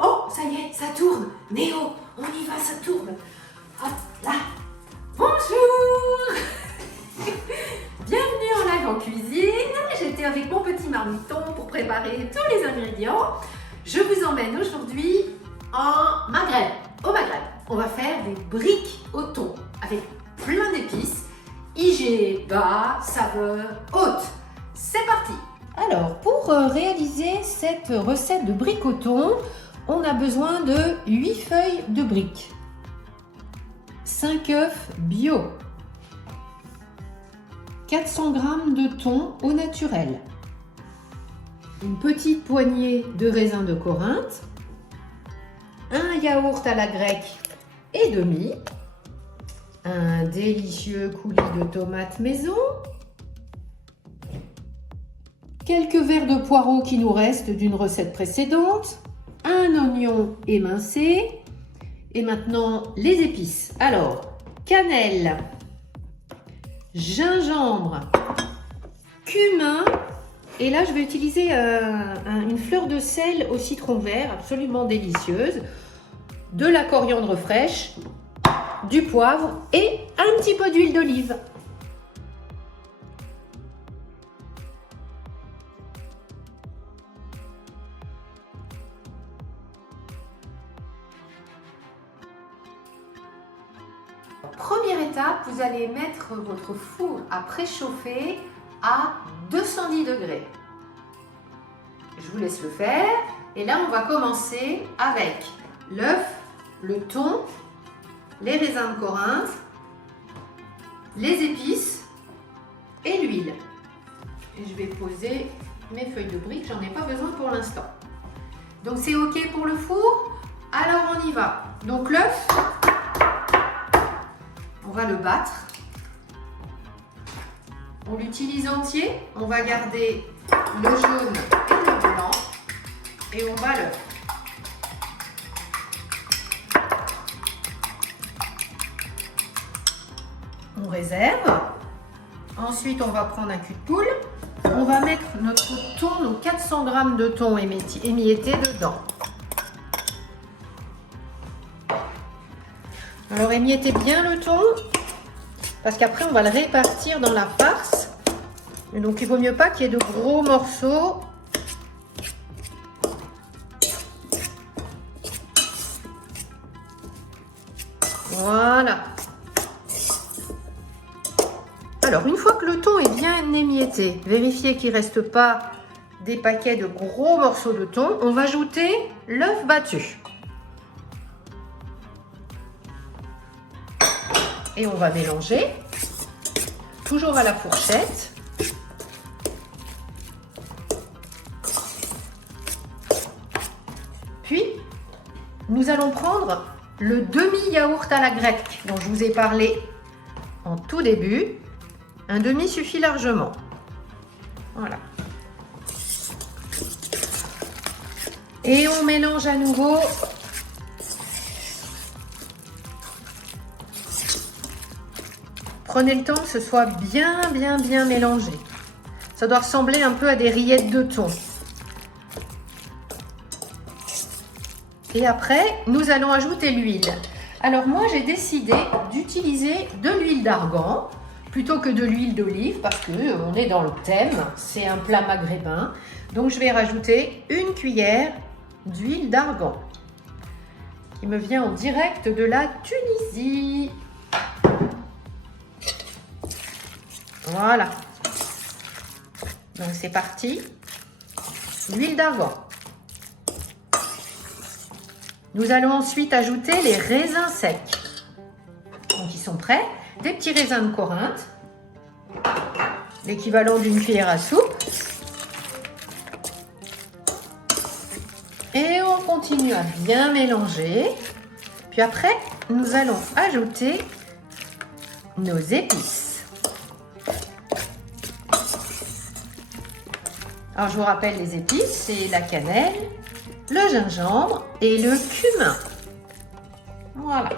Oh, ça y est, ça tourne. Néo, on y va, ça tourne. Hop, là. Bonjour. Bienvenue en live en cuisine. J'étais avec mon petit marmiton pour préparer tous les ingrédients. Je vous emmène aujourd'hui en Maghreb, au Maghreb. On va faire des briques au thon avec plein d'épices, IG bas, saveur haute. C'est parti. Alors, pour réaliser cette recette de briques au thon, on a besoin de 8 feuilles de briques, 5 œufs bio, 400 g de thon au naturel, une petite poignée de raisins de Corinthe, un yaourt à la grecque et demi, un délicieux coulis de tomates maison, quelques verres de poireaux qui nous restent d'une recette précédente, un oignon émincé et maintenant les épices. Alors, cannelle, gingembre, cumin et là je vais utiliser une fleur de sel au citron vert absolument délicieuse, de la coriandre fraîche, du poivre et un petit peu d'huile d'olive. Première étape, vous allez mettre votre four à préchauffer à 210 degrés. Je vous laisse le faire. Et là, on va commencer avec l'œuf, le thon, les raisins de Corinthe, les épices et l'huile. Et je vais poser mes feuilles de briques, j'en ai pas besoin pour l'instant. Donc c'est OK pour le four? Alors on y va. Donc l'œuf, on va le battre. On l'utilise entier. On va garder le jaune et le blanc. Et on va le... On réserve. Ensuite, on va prendre un cul de poule. On va mettre notre thon, nos 400 g de thon émietté dedans. Alors émiettez bien le thon, parce qu'après on va le répartir dans la farce. Et donc il vaut mieux pas qu'il y ait de gros morceaux. Voilà. Alors une fois que le thon est bien émietté, vérifiez qu'il ne reste pas des paquets de gros morceaux de thon. On va ajouter l'œuf battu. Et on va mélanger, toujours à la fourchette. Puis, nous allons prendre le demi-yaourt à la grecque dont je vous ai parlé en tout début. Un demi suffit largement. Voilà. Et on mélange à nouveau. Prenez le temps que ce soit bien mélangé. Ça doit ressembler un peu à des rillettes de thon. Et après, nous allons ajouter l'huile. Alors moi, j'ai décidé d'utiliser de l'huile d'argan plutôt que de l'huile d'olive parce qu'on est dans le thème, c'est un plat maghrébin. Donc je vais rajouter une cuillère d'huile d'argan qui me vient en direct de la Tunisie. Voilà. Donc c'est parti. L'huile d'argan. Nous allons ensuite ajouter les raisins secs. Donc ils sont prêts. Des petits raisins de Corinthe. L'équivalent d'une cuillère à soupe. Et on continue à bien mélanger. Puis après, nous allons ajouter nos épices. Alors, je vous rappelle les épices, c'est la cannelle, le gingembre et le cumin. Voilà.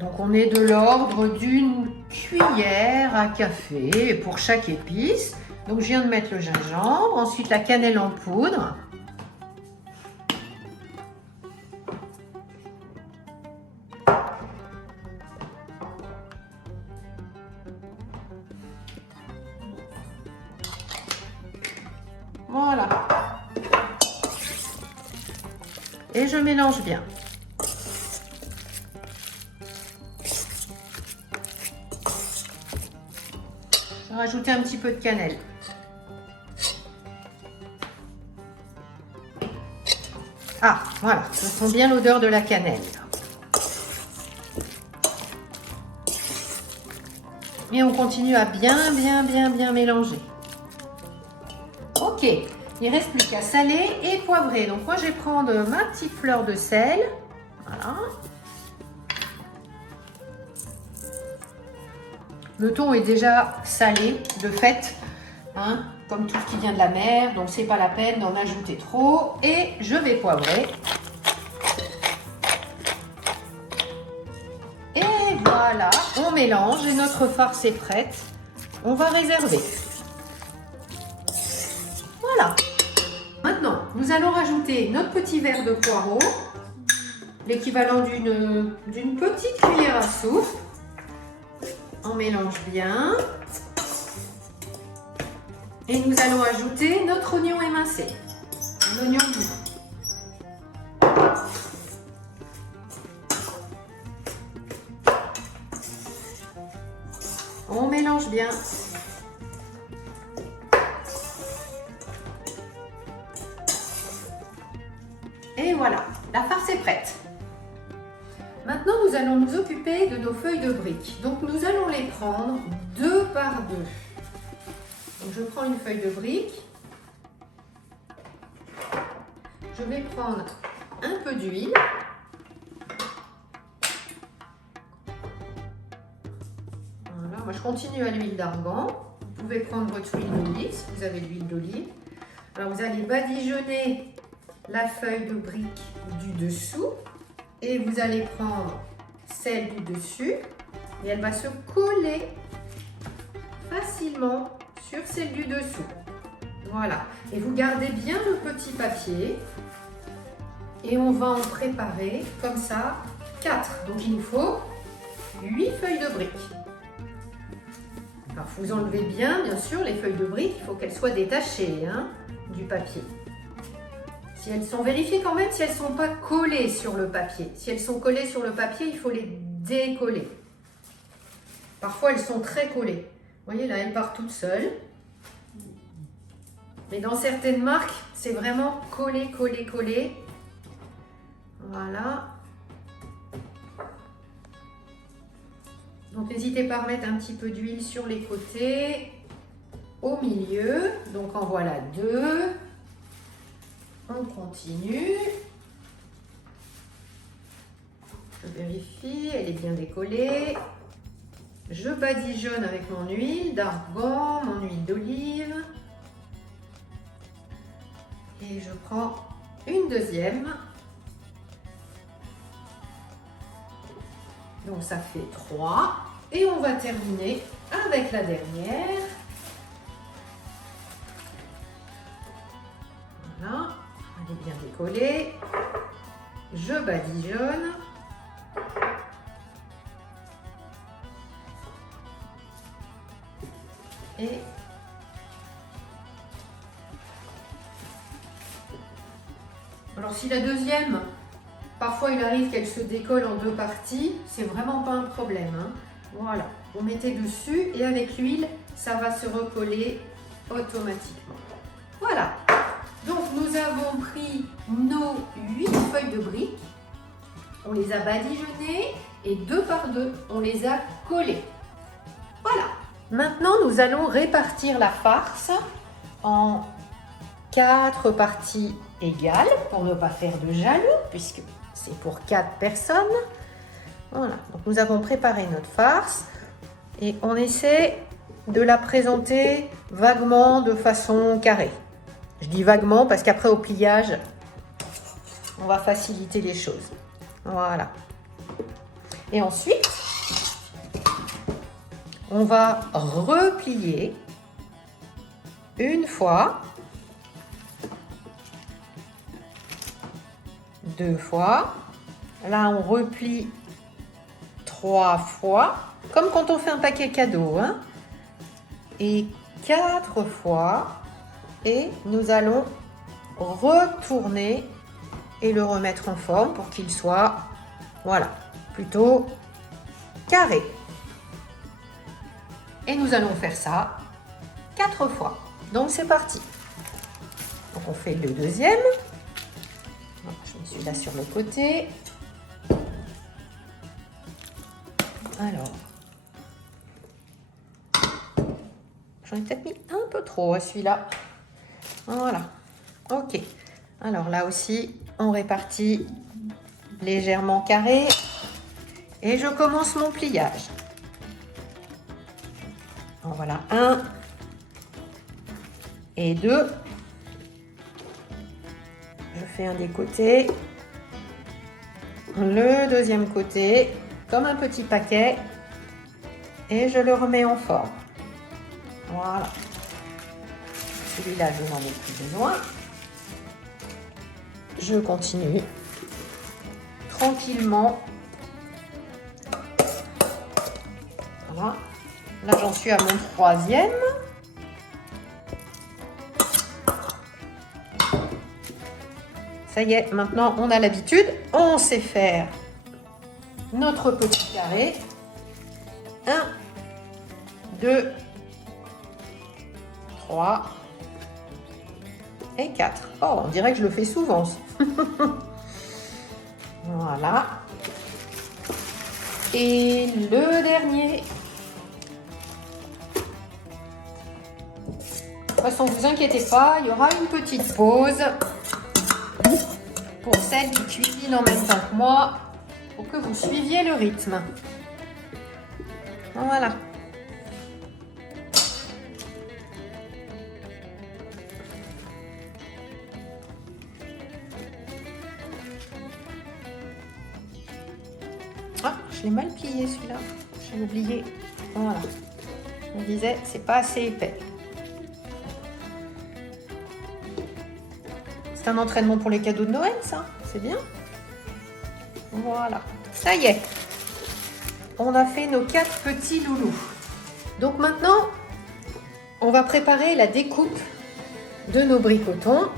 Donc, on est de l'ordre d'une cuillère à café pour chaque épice. Donc je viens de mettre le gingembre, ensuite la cannelle en poudre. Voilà. Et je mélange bien. Je vais rajouter un petit peu de cannelle. Ah, voilà, je sens bien l'odeur de la cannelle. Et on continue à bien mélanger. Ok, il ne reste plus qu'à saler et poivrer. Donc moi, je vais prendre ma petite fleur de sel. Voilà. Le thon est déjà salé de fait, hein, comme tout ce qui vient de la mer. Donc c'est pas la peine d'en ajouter trop. Et je vais poivrer. Et voilà, on mélange et notre farce est prête. On va réserver. Voilà. Maintenant, nous allons rajouter notre petit verre de poireau, l'équivalent d'une petite cuillère à soupe. On mélange bien. Et nous allons ajouter notre oignon émincé, l'oignon doux. On mélange bien. Et voilà, la farce est prête. Maintenant, nous allons nous occuper de nos feuilles de briques. Donc, nous allons les prendre 2 par 2. Donc, je prends une feuille de brique. Je vais prendre un peu d'huile. Voilà, moi je continue à l'huile d'argan. Vous pouvez prendre votre huile d'olive si vous avez de l'huile d'olive. Alors, vous allez badigeonner la feuille de brique du dessous et vous allez prendre celle du dessus et elle va se coller facilement sur celle du dessous. Voilà, et vous gardez bien le petit papier et on va en préparer comme ça 4. Donc il nous faut 8 feuilles de briques. Alors vous enlevez bien sûr les feuilles de briques, il faut qu'elles soient détachées hein, du papier. Si elles sont vérifiées quand même si elles ne sont pas collées sur le papier. Si elles sont collées sur le papier, il faut les décoller. Parfois, elles sont très collées. Vous voyez, là, elles partent toutes seules. Mais dans certaines marques, c'est vraiment collé. Voilà. Donc, n'hésitez pas à remettre un petit peu d'huile sur les côtés, au milieu. Donc, en voilà 2. On continue. Je vérifie, elle est bien décollée. Je badigeonne avec mon huile d'argan, mon huile d'olive. Et je prends une deuxième. Donc ça fait 3. Et on va terminer avec la dernière. Voilà. Elle est bien décollée. Je badigeonne. Et alors si la deuxième, parfois il arrive qu'elle se décolle en 2 parties, c'est vraiment pas un problème. Hein. Voilà, vous mettez dessus et avec l'huile, ça va se recoller automatiquement. Voilà. Donc, nous avons pris nos 8 feuilles de briques, on les a badigeonnées et 2 par 2, on les a collées. Voilà. Maintenant, nous allons répartir la farce en 4 parties égales pour ne pas faire de jaloux, puisque c'est pour 4 personnes. Voilà. Donc, nous avons préparé notre farce et on essaie de la présenter vaguement de façon carrée. Je dis vaguement parce qu'après au pliage, on va faciliter les choses. Voilà. Et ensuite, on va replier une fois, 2 fois. Là, on replie 3 fois, comme quand on fait un paquet cadeau, hein. Et 4 fois. Et nous allons retourner et le remettre en forme pour qu'il soit, voilà, plutôt carré. Et nous allons faire ça 4 fois. Donc c'est parti. Donc on fait le deuxième. Je mets celui-là sur le côté. Alors, j'en ai peut-être mis un peu trop à celui-là. Voilà. Ok. Alors là aussi, on répartit légèrement carré. Et je commence mon pliage. En voilà 1 et 2. Je fais un des côtés. Le deuxième côté, comme un petit paquet. Et je le remets en forme. Voilà. Celui-là, je n'en ai plus besoin. Je continue tranquillement. Voilà. Là, j'en suis à mon troisième. Ça y est, maintenant, on a l'habitude. On sait faire notre petit carré. 1, 2, 3 et 4. Oh, on dirait que je le fais souvent. Voilà. Et le dernier. De toute façon, ne vous inquiétez pas, il y aura une petite pause pour celles qui cuisinent en même temps que moi, pour que vous suiviez le rythme. Voilà. Ah, je l'ai mal plié celui-là. J'ai oublié. Voilà. On disait, c'est pas assez épais. C'est un entraînement pour les cadeaux de Noël, ça. C'est bien. Voilà. Ça y est. On a fait nos 4 petits loulous. Donc maintenant, on va préparer la découpe de nos bricotons.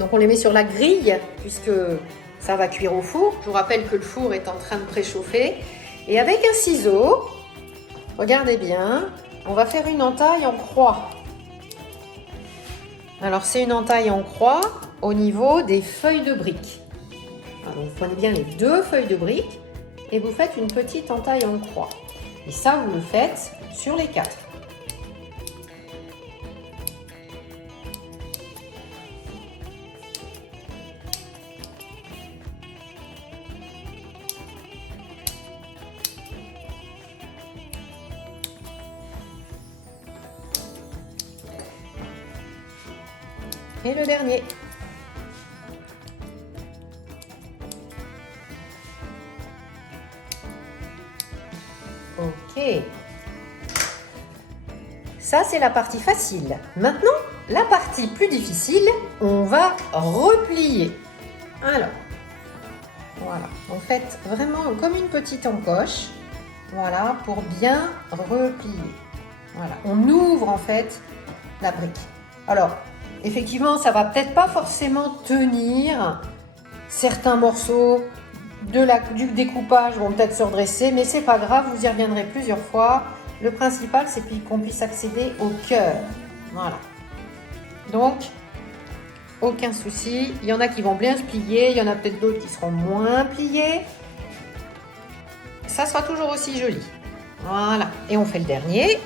Donc on les met sur la grille, puisque ça va cuire au four. Je vous rappelle que le four est en train de préchauffer. Et avec un ciseau, regardez bien, on va faire une entaille en croix. Alors c'est une entaille en croix au niveau des feuilles de briques. Alors, vous prenez bien les 2 feuilles de briques et vous faites une petite entaille en croix. Et ça, vous le faites sur les 4. Et le dernier. Ok. Ça, c'est la partie facile. Maintenant, la partie plus difficile, on va replier. Alors, voilà. En fait, vraiment comme une petite encoche. Voilà, pour bien replier. Voilà. On ouvre en fait la brique. Alors, effectivement, ça va peut-être pas forcément tenir. Certains morceaux du découpage vont peut-être se redresser, mais c'est pas grave, vous y reviendrez plusieurs fois. Le principal, c'est qu'on puisse accéder au cœur. Voilà. Donc, aucun souci. Il y en a qui vont bien se plier, il y en a peut-être d'autres qui seront moins pliés. Ça sera toujours aussi joli. Voilà. Et on fait le dernier.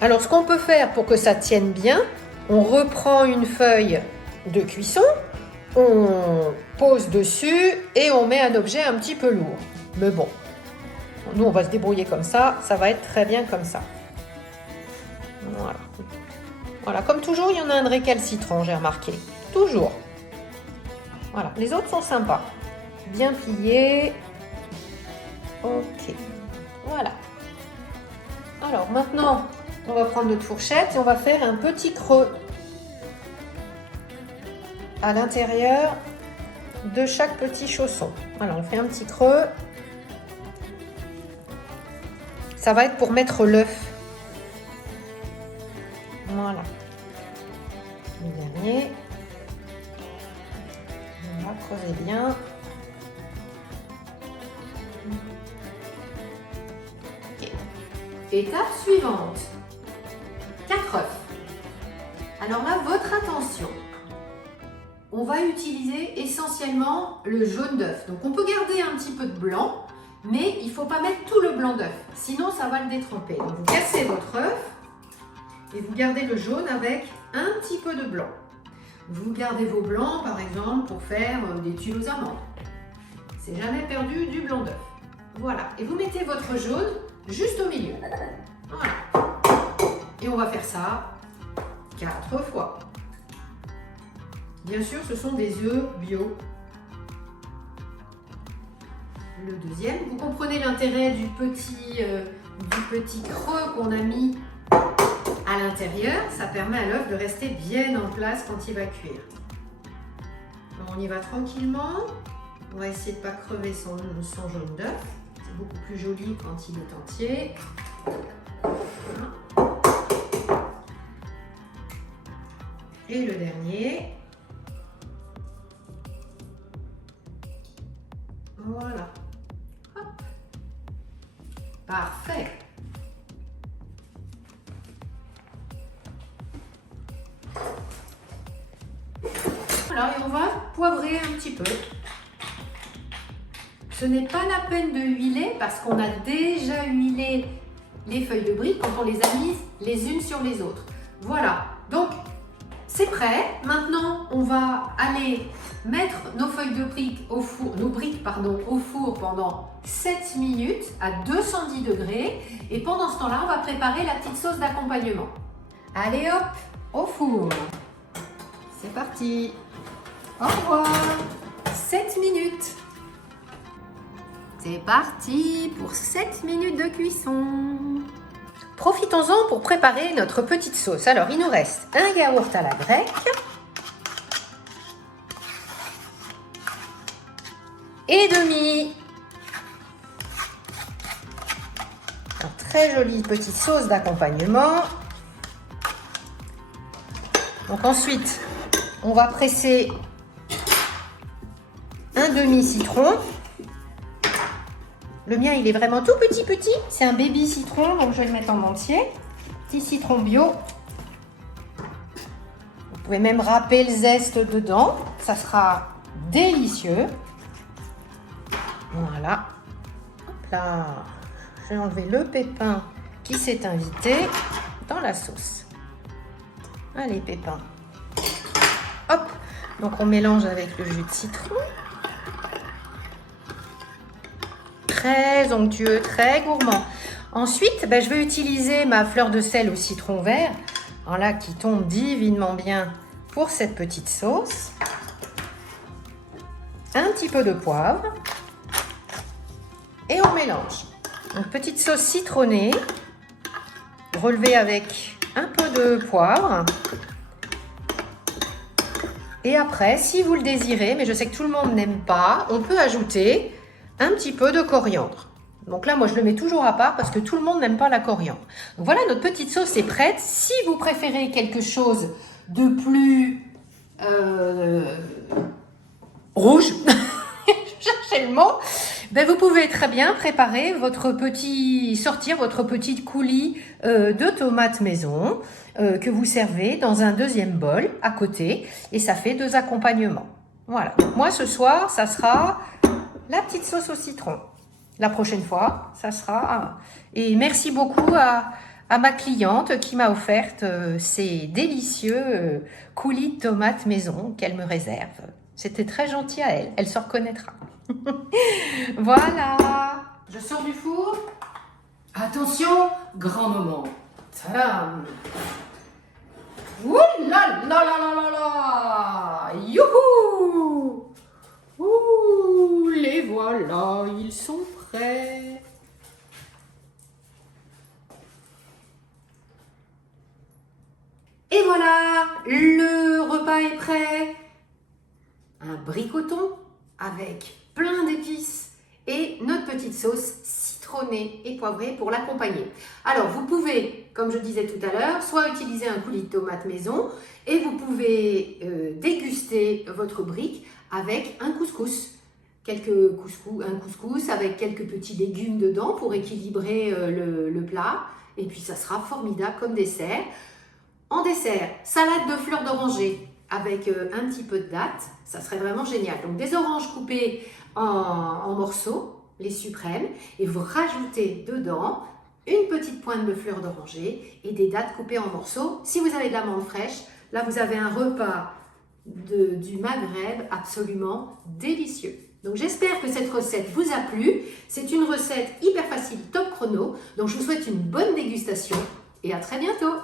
Alors, ce qu'on peut faire pour que ça tienne bien, on reprend une feuille de cuisson, on pose dessus et on met un objet un petit peu lourd. Mais bon, nous, on va se débrouiller comme ça va être très bien comme ça. Voilà. Voilà, comme toujours, il y en a un de récalcitrant, j'ai remarqué. Toujours. Voilà, les autres sont sympas. Bien pliés. Ok. Voilà. Alors maintenant, on va prendre notre fourchette et on va faire un petit creux à l'intérieur de chaque petit chausson. Alors on fait un petit creux. Ça va être pour mettre l'œuf. Voilà. Le dernier. On va creuser bien. Okay. Étape suivante. 4 œufs. Alors là, votre attention. On va utiliser essentiellement le jaune d'œuf. Donc on peut garder un petit peu de blanc, mais il ne faut pas mettre tout le blanc d'œuf. Sinon, ça va le détremper. Donc vous cassez votre œuf et vous gardez le jaune avec un petit peu de blanc. Vous gardez vos blancs, par exemple, pour faire des tuiles aux amandes. C'est jamais perdu du blanc d'œuf. Voilà. Et vous mettez votre jaune juste au milieu. Voilà. Et on va faire ça 4 fois. Bien sûr, ce sont des œufs bio. Le deuxième, vous comprenez l'intérêt du petit creux qu'on a mis à l'intérieur. Ça permet à l'œuf de rester bien en place quand il va cuire. Alors, on y va tranquillement. On va essayer de ne pas crever son jaune d'œuf. C'est beaucoup plus joli quand il est entier. Voilà. Et le dernier. Voilà. Hop. Parfait. Voilà, et on va poivrer un petit peu. Ce n'est pas la peine de huiler parce qu'on a déjà huilé les feuilles de briques quand on les a mises les unes sur les autres. Voilà, donc c'est prêt. Maintenant, on va aller mettre nos feuilles de briques au four, au four pendant 7 minutes à 210 degrés. Et pendant ce temps-là, on va préparer la petite sauce d'accompagnement. Allez hop, au four. C'est parti. Au revoir. 7 minutes. C'est parti pour 7 minutes de cuisson. Profitons-en pour préparer notre petite sauce. Alors, il nous reste un yaourt à la grecque et demi. Alors, très jolie petite sauce d'accompagnement. Donc ensuite, on va presser un demi-citron. Le mien, il est vraiment tout petit. C'est un baby citron, donc je vais le mettre en entier. Petit citron bio. Vous pouvez même râper le zeste dedans. Ça sera délicieux. Voilà. Hop là. Je vais enlever le pépin qui s'est invité dans la sauce. Allez, pépin. Hop. Donc, on mélange avec le jus de citron. Très onctueux, très gourmand. Ensuite, je vais utiliser ma fleur de sel au citron vert, voilà, qui tombe divinement bien pour cette petite sauce. Un petit peu de poivre et on mélange. Une petite sauce citronnée, relevée avec un peu de poivre. Et après, si vous le désirez, mais je sais que tout le monde n'aime pas, on peut ajouter un petit peu de coriandre. Donc là, moi, je le mets toujours à part parce que tout le monde n'aime pas la coriandre. Donc voilà, notre petite sauce est prête. Si vous préférez quelque chose de plus rouge, je cherchais le mot, vous pouvez très bien préparer sortir votre petite coulis de tomates maison que vous servez dans un deuxième bol à côté et ça fait 2 accompagnements. Voilà. Donc moi, ce soir, ça sera la petite sauce au citron. La prochaine fois, ça sera... Et merci beaucoup à ma cliente qui m'a offert ces délicieux coulis de tomates maison qu'elle me réserve. C'était très gentil à elle. Elle se reconnaîtra. Voilà. Je sors du four. Attention, grand moment. Tadam. Ouh là là là là là là. Youhou. Ouh, les voilà, ils sont prêts. le repas est prêt. Un bricoton avec plein d'épices et notre petite sauce citronnée et poivrée pour l'accompagner. Alors, vous pouvez, comme je disais tout à l'heure, soit utiliser un coulis de tomate maison et vous pouvez déguster votre brique avec un couscous. Un couscous avec quelques petits légumes dedans pour équilibrer le plat. Et puis, ça sera formidable comme dessert. En dessert, salade de fleurs d'oranger avec un petit peu de dattes. Ça serait vraiment génial. Donc, des oranges coupées en morceaux, les suprêmes, et vous rajoutez dedans une petite pointe de fleurs d'oranger et des dattes coupées en morceaux. Si vous avez de l'amande fraîche, là vous avez un repas du Maghreb absolument délicieux. Donc j'espère que cette recette vous a plu. C'est une recette hyper facile, top chrono. Donc je vous souhaite une bonne dégustation et à très bientôt.